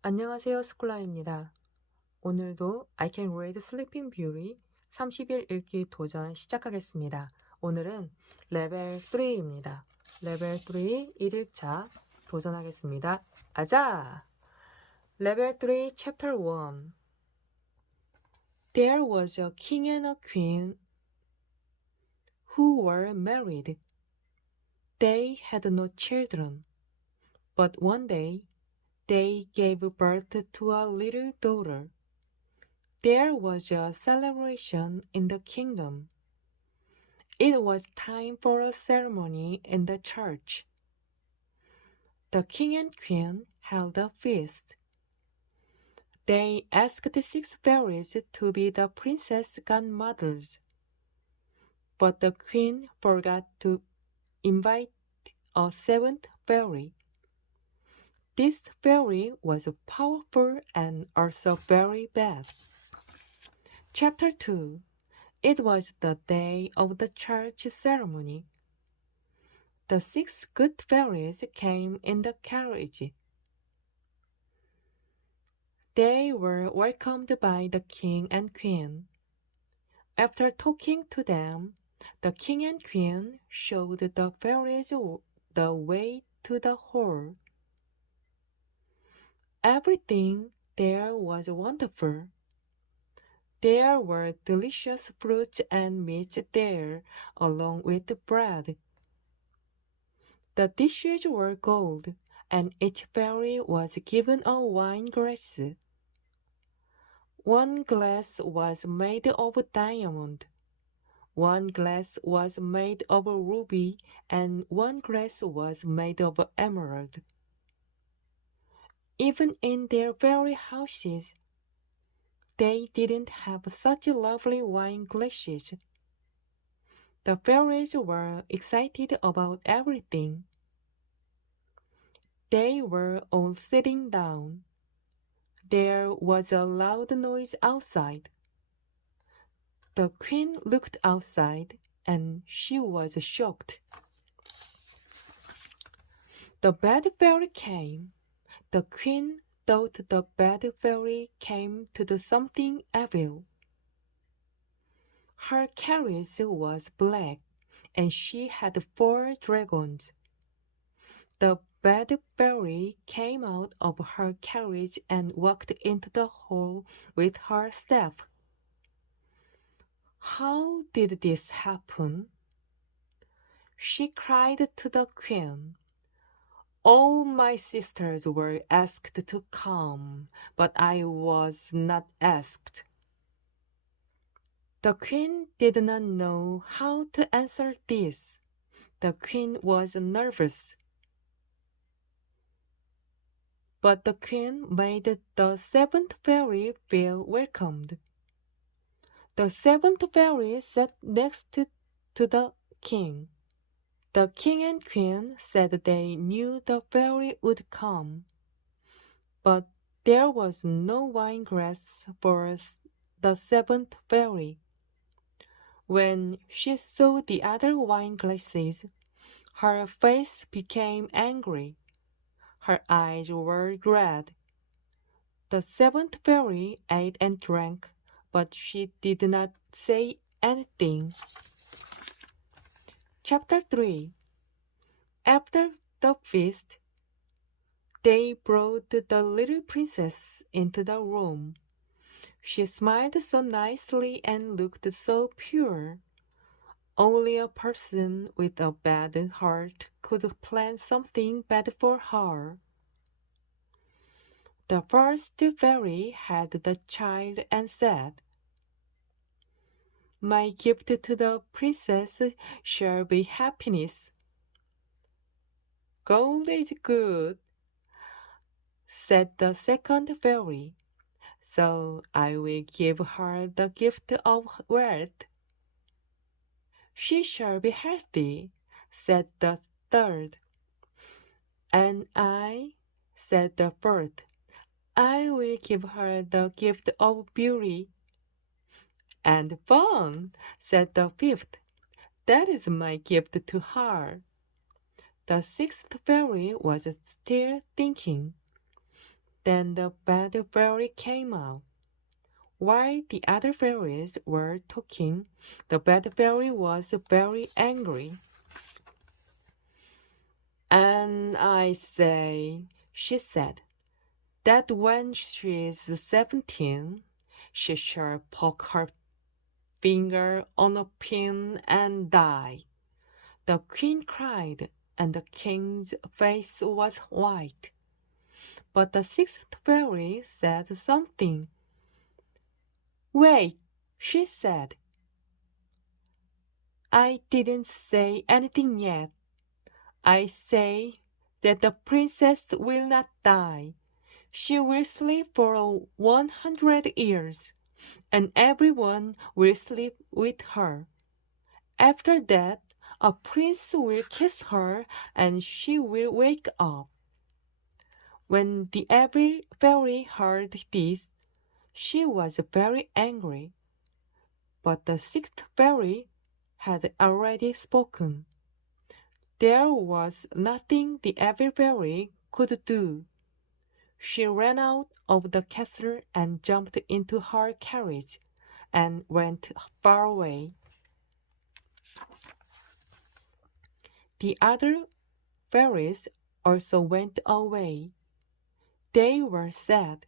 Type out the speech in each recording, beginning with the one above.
안녕하세요, 스콜라입니다. 오늘도 I Can Read Sleeping Beauty 30일 읽기 도전 시작하겠습니다. 오늘은 레벨 3입니다. 레벨 3 1일차 도전하겠습니다. 아자! 레벨 3 Chapter 1 There was a king and a queen who were married. They had no children, but one day they gave birth to a little daughter. There was a celebration in the kingdom. It was time for a ceremony in the church. The king and queen held a feast. They asked 6 fairies to be the princess godmothers. But the queen forgot to invite a 7th fairy. This fairy was powerful and also very bad. Chapter 2 It was the day of the church ceremony. The 6 good fairies came in the carriage. They were welcomed by the king and queen. After talking to them, the king and queen showed the fairies the way to the hall. Everything there was wonderful. There were delicious fruits and meats there, along with bread. The dishes were gold, and each fairy was given a wine glass. One glass was made of diamond, one glass was made of ruby, and one glass was made of emerald. Even in their very houses, they didn't have such lovely wine glasses. The fairies were excited about everything. They were all sitting down. There was a loud noise outside. The queen looked outside, and she was shocked. The bad fairy came. The queen thought the bad fairy came to do something evil. Her carriage was black, and she had 4 dragons. The bad fairy came out of her carriage and walked into the hall with her staff. How did this happen? She cried to the queen. All my sisters were asked to come, but I was not asked. The queen did not know how to answer this. The queen was nervous. But the queen made the 7th fairy feel welcomed. The 7th fairy sat next to the king. The king and queen said they knew the fairy would come, but there was no wine glass for the 7th fairy. When she saw the other wine glasses, her face became angry. Her eyes were red. The 7th fairy ate and drank, but she did not say anything. Chapter 3 After the feast, they brought the little princess into the room. She smiled so nicely and looked so pure. Only a person with a bad heart could plan something bad for her. The first fairy had the child and said, My gift to the princess shall be happiness. Gold is good, said the second fairy, so I will give her the gift of wealth. She shall be healthy, said the third. And I, said the fourth, I will give her the gift of beauty. And fun, said the fifth. That is my gift to her. The 6th fairy was still thinking. Then the bad fairy came out. While the other fairies were talking, the bad fairy was very angry. "And I say," she said, "that when she's 17, she shall poke her finger on a pin and die." The queen cried, and the king's face was white. But the sixth fairy said something. "Wait," she said. "I didn't say anything yet. I say that the princess will not die. She will sleep for 100 years, and everyone will sleep with her. After that, a prince will kiss her, and she will wake up." When the evil fairy heard this, she was very angry. But the sixth fairy had already spoken. There was nothing the evil fairy could do. She ran out of the castle and jumped into her carriage and went far away. The other fairies also went away. They were sad.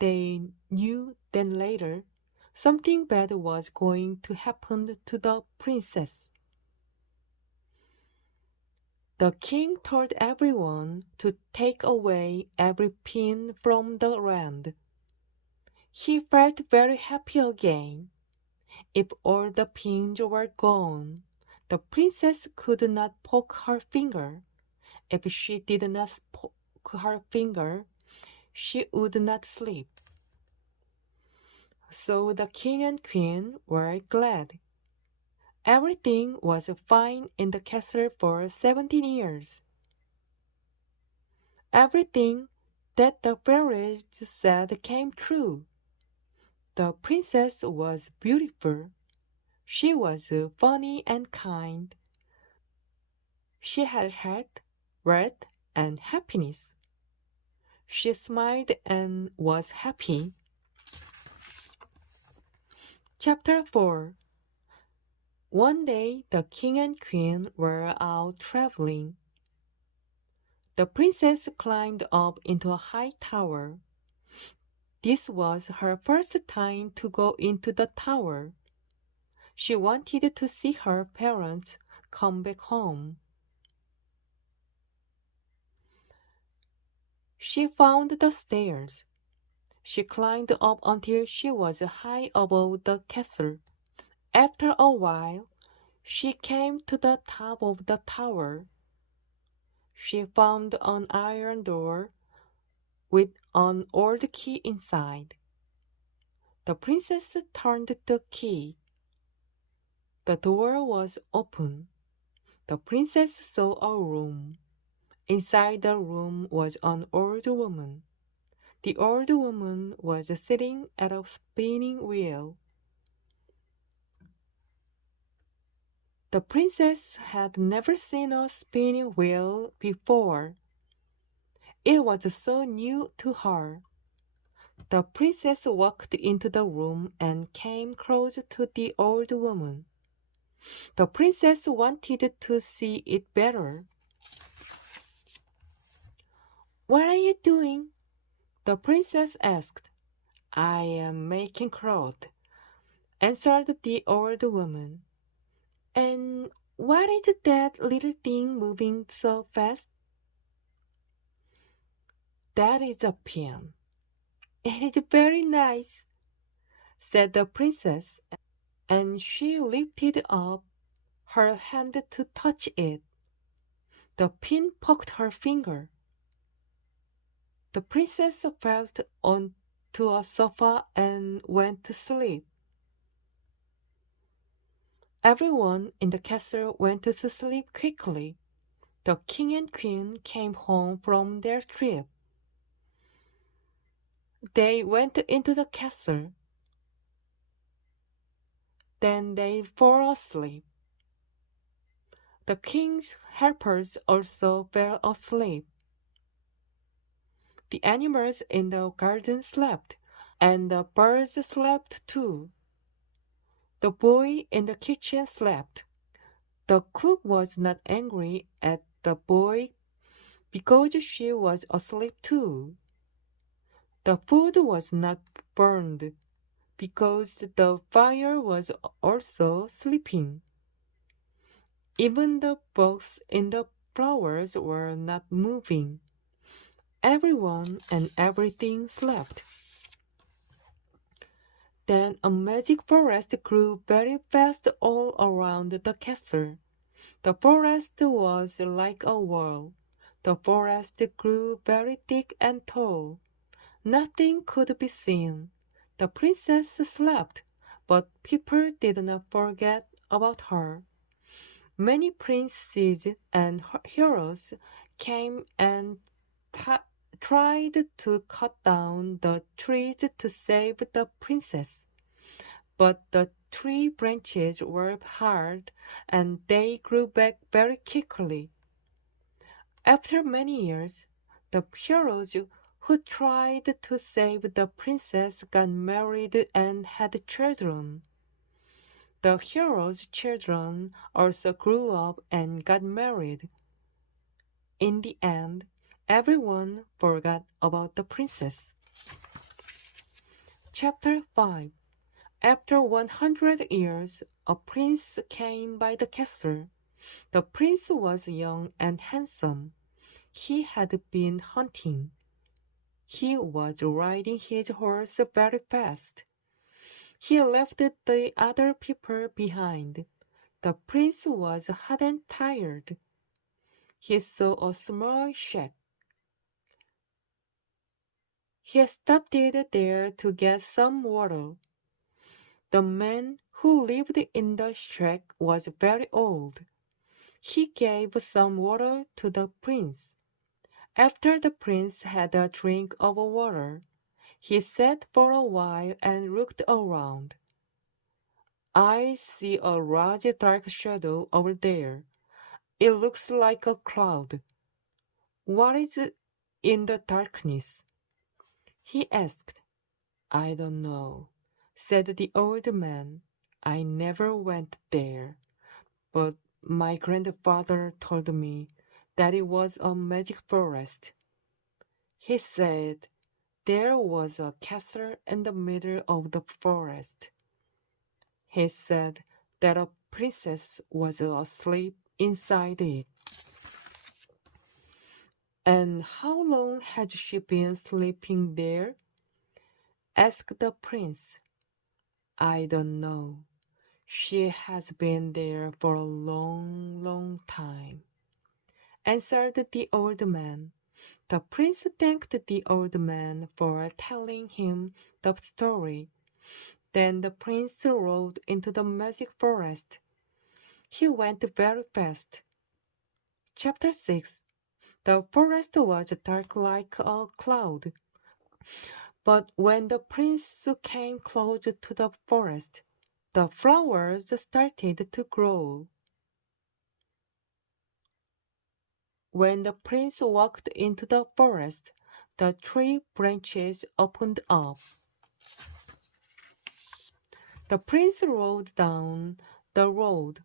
They knew that later something bad was going to happen to the princess. The king told everyone to take away every pin from the land. He felt very happy again. If all the pins were gone, the princess could not poke her finger. If she did not poke her finger, she would not sleep. So the king and queen were glad. Everything was fine in the castle for 17 years. Everything that the fairies said came true. The princess was beautiful. She was funny and kind. She had health, wealth, and happiness. She smiled and was happy. Chapter 4. One day the king and queen were out traveling. The princess climbed up into a high tower. This was her first time to go into the tower. She wanted to see her parents come back home. She found the stairs. She climbed up until she was high above the castle. After a while, she came to the top of the tower. She found an iron door with an old key inside. The princess turned the key. The door was open. The princess saw a room. Inside the room was an old woman. The old woman was sitting at a spinning wheel. The princess had never seen a spinning wheel before. It was so new to her. The princess walked into the room and came close to the old woman. The princess wanted to see it better. "What are you doing?" the princess asked. "I am making cloth," answered the old woman. "And what is that little thing moving so fast?" "That is a pin." "It is very nice," said the princess, and she lifted up her hand to touch it. The pin poked her finger. The princess fell onto a sofa and went to sleep. Everyone in the castle went to sleep quickly. The king and queen came home from their trip. They went into the castle. Then they fell asleep. The king's helpers also fell asleep. The animals in the garden slept, and the birds slept too. The boy in the kitchen slept. The cook was not angry at the boy because she was asleep too. The food was not burned because the fire was also sleeping. Even the bugs in the flowers were not moving. Everyone and everything slept. Then a magic forest grew very fast all around the castle. The forest was like a wall. The forest grew very thick and tall. Nothing could be seen. The princess slept, but people did not forget about her. Many princes and heroes came and tried to cut down the trees to save the princess. But the tree branches were hard and they grew back very quickly. After many years, the heroes who tried to save the princess got married and had children. The heroes' children also grew up and got married. In the end, everyone forgot about the princess. Chapter 5. After 100 years, a prince came by the castle. The prince was young and handsome. He had been hunting. He was riding his horse very fast. He left the other people behind. The prince was hot and tired. He saw a small shack. He stopped there to get some water. The man who lived in the shack was very old. He gave some water to the prince. After the prince had a drink of water, he sat for a while and looked around. I see a large dark shadow over there. It looks like a cloud. What is in the darkness? He asked. I don't know, said the old man. I never went there, but my grandfather told me that it was a magic forest. He said there was a castle in the middle of the forest. He said that a princess was asleep inside it. And how long had she been sleeping there? Asked the prince. I don't know. She has been there for a long, long time, answered the old man. The prince thanked the old man for telling him the story. Then the prince rode into the magic forest. He went very fast. Chapter 6. The forest was dark like a cloud. But when the prince came close to the forest, the flowers started to grow. When the prince walked into the forest, the tree branches opened up. The prince rode down the road,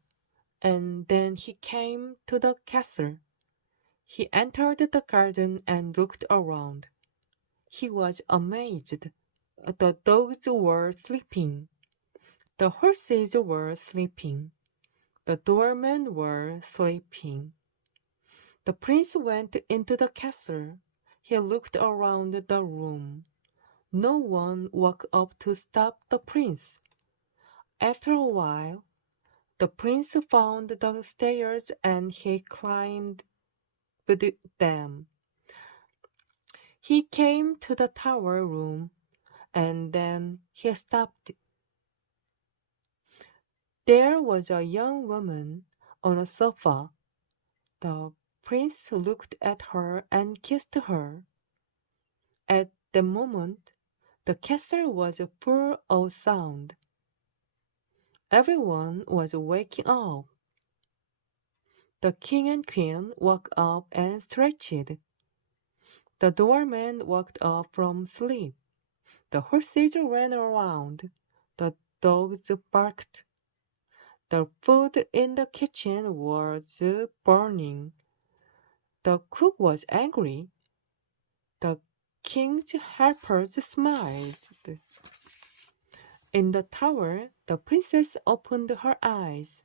and then he came to the castle. He entered the garden and looked around. He was amazed. The dogs were sleeping. The horses were sleeping. The doormen were sleeping. The prince went into the castle. He looked around the room. No one walked up to stop the prince. After a while, the prince found the stairs and he climbed them. He came to the tower room and then he stopped. There was a young woman on a sofa. The prince looked at her and kissed her. At the moment, the castle was full of sound. Everyone was waking up. The king and queen woke up and stretched. The doorman woke up from sleep. The horses ran around. The dogs barked. The food in the kitchen was burning. The cook was angry. The king's helpers smiled. In the tower, the princess opened her eyes.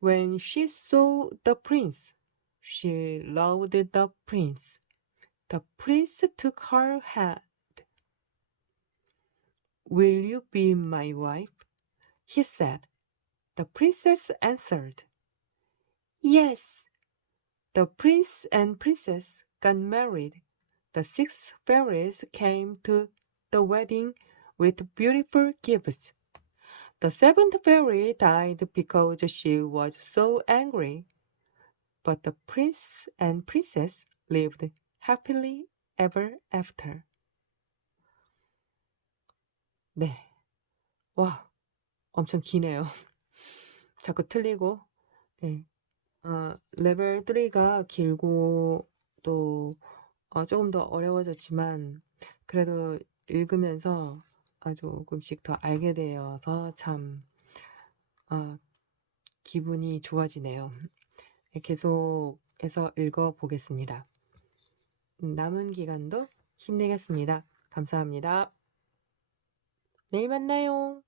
When she saw the prince, she loved the prince. The prince took her hand. Will you be my wife? He said. The princess answered, Yes. The prince and princess got married. The 6 fairies came to the wedding with beautiful gifts. The 7th fairy died because she was so angry. But the prince and princess lived happily ever after. 네. 와, 엄청 기네요. 자꾸 틀리고. 네. 레벨 3가 길고 또 조금 더 어려워졌지만 그래도 읽으면서 조금씩 더 알게 되어서 참 기분이 좋아지네요. 계속해서 읽어보겠습니다. 남은 기간도 힘내겠습니다. 감사합니다. 내일 만나요.